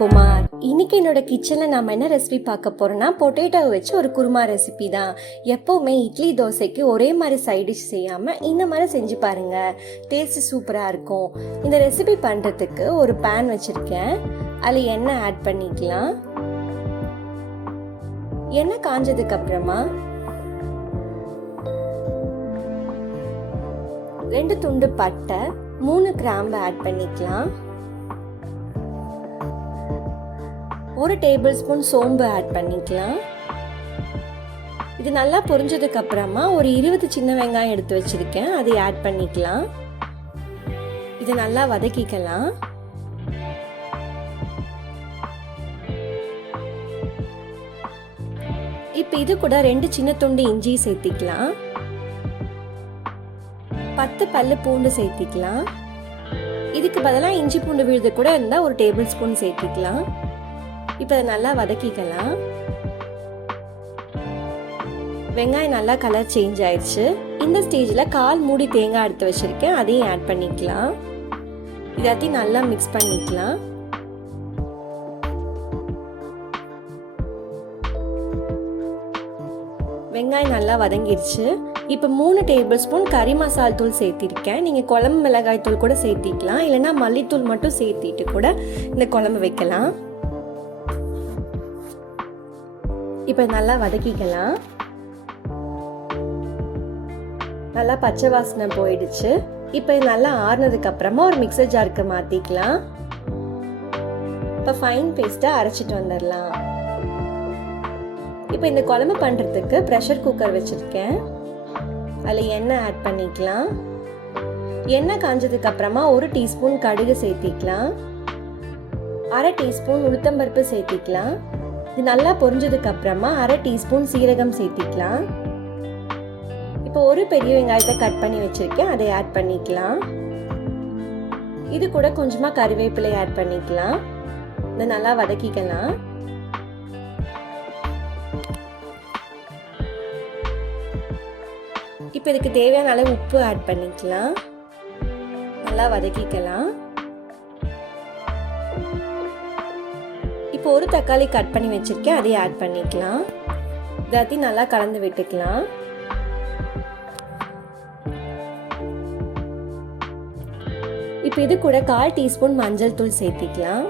குமார். இன்னைக்கு என்னோட கிச்சனில் நம்ம என்ன ரெசிபி பார்க்க போகிறோன்னா பொட்டேட்டோவை வச்சு ஒரு குருமா ரெசிபி தான். எப்போவுமே இட்லி தோசைக்கு ஒரே மாதிரி சைட் டிஷ் செய்யாமல் இந்த மாதிரி செஞ்சு பாருங்கள், டேஸ்ட்டு சூப்பராக இருக்கும். இந்த ரெசிபி பண்ணுறதுக்கு ஒரு பேன் வச்சுருக்கேன், அதில் எண்ணெய் ஆட் பண்ணிக்கலாம். எண்ணெய் காஞ்சதுக்கப்புறமா 2 துண்டு பட்டை, 3 கிராம்பு ஆட் பண்ணிக்கலாம். 1 டேபிள் ஸ்பூன் சோம்பு ஆட் பண்ணிக்கலாம். இது நல்லா பொரிஞ்சதுக்கு அப்புறமா ஒரு 20 சின்ன வெங்காயம் எடுத்து வச்சிருக்கேன், அதை ஆட் பண்ணிக்கலாம். இது நல்லா வதக்கிக்கலாம். இப்போ இது கூட 2 சின்ன துண்டு இஞ்சி சேர்த்திக்கலாம். 10 பல்லு பூண்டு சேர்த்திக்கலாம். இதுக்கு பதிலாக இஞ்சி பூண்டு விழுது கூட இருந்தால் 1 டேபிள் ஸ்பூன் சேர்த்திக்கலாம். இப்போ அதை நல்லா வதக்கிக்கலாம். வெங்காயம் நல்லா கலர் சேஞ்ச் ஆயிடுச்சு. இந்த ஸ்டேஜில் 1/4 மூடி தேங்காய் எடுத்து வச்சிருக்கேன், அதையும் ஆட் பண்ணிக்கலாம். இதாத்தையும் நல்லா மிக்ஸ் பண்ணிக்கலாம். வெங்காயம் நல்லா வதங்கிடுச்சு. இப்போ 3 டேபிள் ஸ்பூன் கறி மசால் தூள் சேர்த்திருக்கேன். நீங்கள் குழம்பு மிளகாய் தூள் கூட சேர்த்திக்கலாம், இல்லைன்னா மல்லித்தூள் மட்டும் சேர்த்திட்டு கூட இந்த குழம்பு வைக்கலாம். இப்போ நல்லா வதக்கிக்கலாம். நல்லா பச்சை வாசனை போயிடுச்சு. இப்போ நல்லா ஆறுனதுக்கு அப்புறமா ஒரு மிக்சர் ஜாருக்கு மாற்றிக்கலாம். இப்போ ஃபைன் பேஸ்ட்டை அரைச்சிட்டு வந்துடலாம். இப்போ இந்த குழம்பு பண்ணுறதுக்கு ப்ரெஷர் குக்கர் வச்சுருக்கேன், அதில் எண்ணெய் ஆட் பண்ணிக்கலாம். எண்ணெய் காஞ்சதுக்கு அப்புறமா 1 டீஸ்பூன் கடுகு சேர்த்திக்கலாம். 1/2 டீஸ்பூன் உளுத்தம்பருப்பு சேர்த்திக்கலாம். இது நல்லா பொரிஞ்சதுக்கு அப்புறமா 1/2 டீஸ்பூன் சீரகம் சேர்த்திக்கலாம். இப்போ ஒரு பெரிய வெங்காயத்தை கட் பண்ணி வச்சிருக்கேன், அதை ஆட் பண்ணிக்கலாம். இது கூட கொஞ்சமா கறிவேப்பிலை ஆட் பண்ணிக்கலாம். இதை நல்லா வதக்கிக்கலாம். இப்போ இதுக்கு தேவையான அளவு உப்பு ஆட் பண்ணிக்கலாம். நல்லா வதக்கிக்கலாம். இப்போ ஒரு தக்காளி கட் பண்ணி வச்சிருக்கேன், அதை ஆட் பண்ணிக்கலாம். இதாத்தையும் நல்லா கலந்து விட்டுக்கலாம். இப்போ இது கூட 1/4 டீஸ்பூன் மஞ்சள் தூள் சேர்த்திக்கலாம்.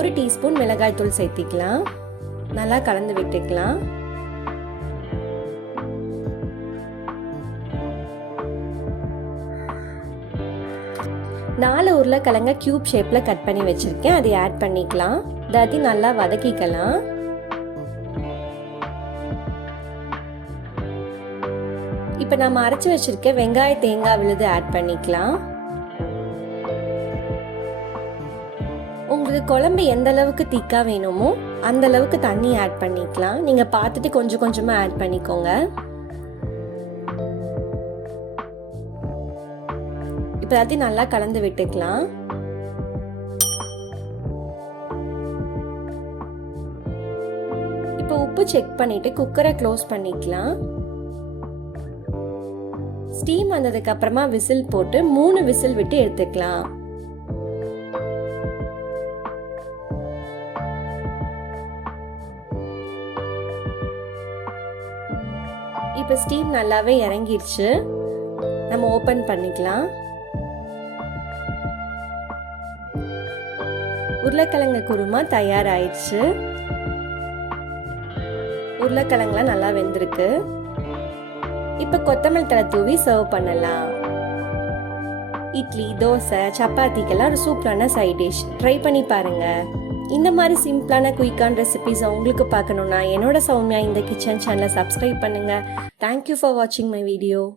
1 டீஸ்பூன் மிளகாய் தூள் சேர்த்திக்கலாம். நல்லா கலந்து விட்டுக்கலாம். நாலு உருளைக்கிழங்க கியூப் ஷேப்பில் கட் பண்ணி வச்சுருக்கேன், அதை ஆட் பண்ணிக்கலாம். இதாத்தையும் நல்லா வதக்கிக்கலாம். இப்போ நம்ம அரைச்சி வச்சுருக்க வெங்காய தேங்காய் விழுது ஆட் பண்ணிக்கலாம். உங்களுக்கு குழம்பு எந்த அளவுக்கு திக்காக வேணுமோ அந்த அளவுக்கு தண்ணி ஆட் பண்ணிக்கலாம். நீங்கள் பார்த்துட்டு கொஞ்சம் கொஞ்சமாக ஆட் பண்ணிக்கோங்க. இப்போ எல்லாத்தையும் நல்லா கலந்து விட்டுக்கலாம். இப்போ உப்பு செக் பண்ணிட்டு குக்கரை க்ளோஸ் பண்ணிக்கலாம். ஸ்டீம் வந்ததுக்கு அப்புறமா விசில் போட்டு 3 விசில் விட்டு எடுத்துக்கலாம். இப்போ ஸ்டீம் நல்லாவே இறங்கிருச்சு. நம்ம ஓபன் பண்ணிக்கலாம். உருளைக்கிழங்கு குருமா தயாராயிடுச்சு. உருளைக்கிழங்குலாம் நல்லா வெந்திருக்கு. இப்போ கொத்தமல்லி தழை தூவி சர்வ் பண்ணலாம். இட்லி, தோசை, சப்பாத்திக்கெல்லாம் ஒரு சூப்பரான சைட் டிஷ். ட்ரை பண்ணி பாருங்க. இந்த மாதிரி சிம்பிளான குயிக்கான ரெசிபிஸ் உங்களுக்கு பார்க்கணுன்னா என்னோட சௌமியா இந்த கிச்சன் சேனலை சப்ஸ்கிரைப் பண்ணுங்க. தேங்க்யூ ஃபார் வாட்சிங் மை வீடியோ.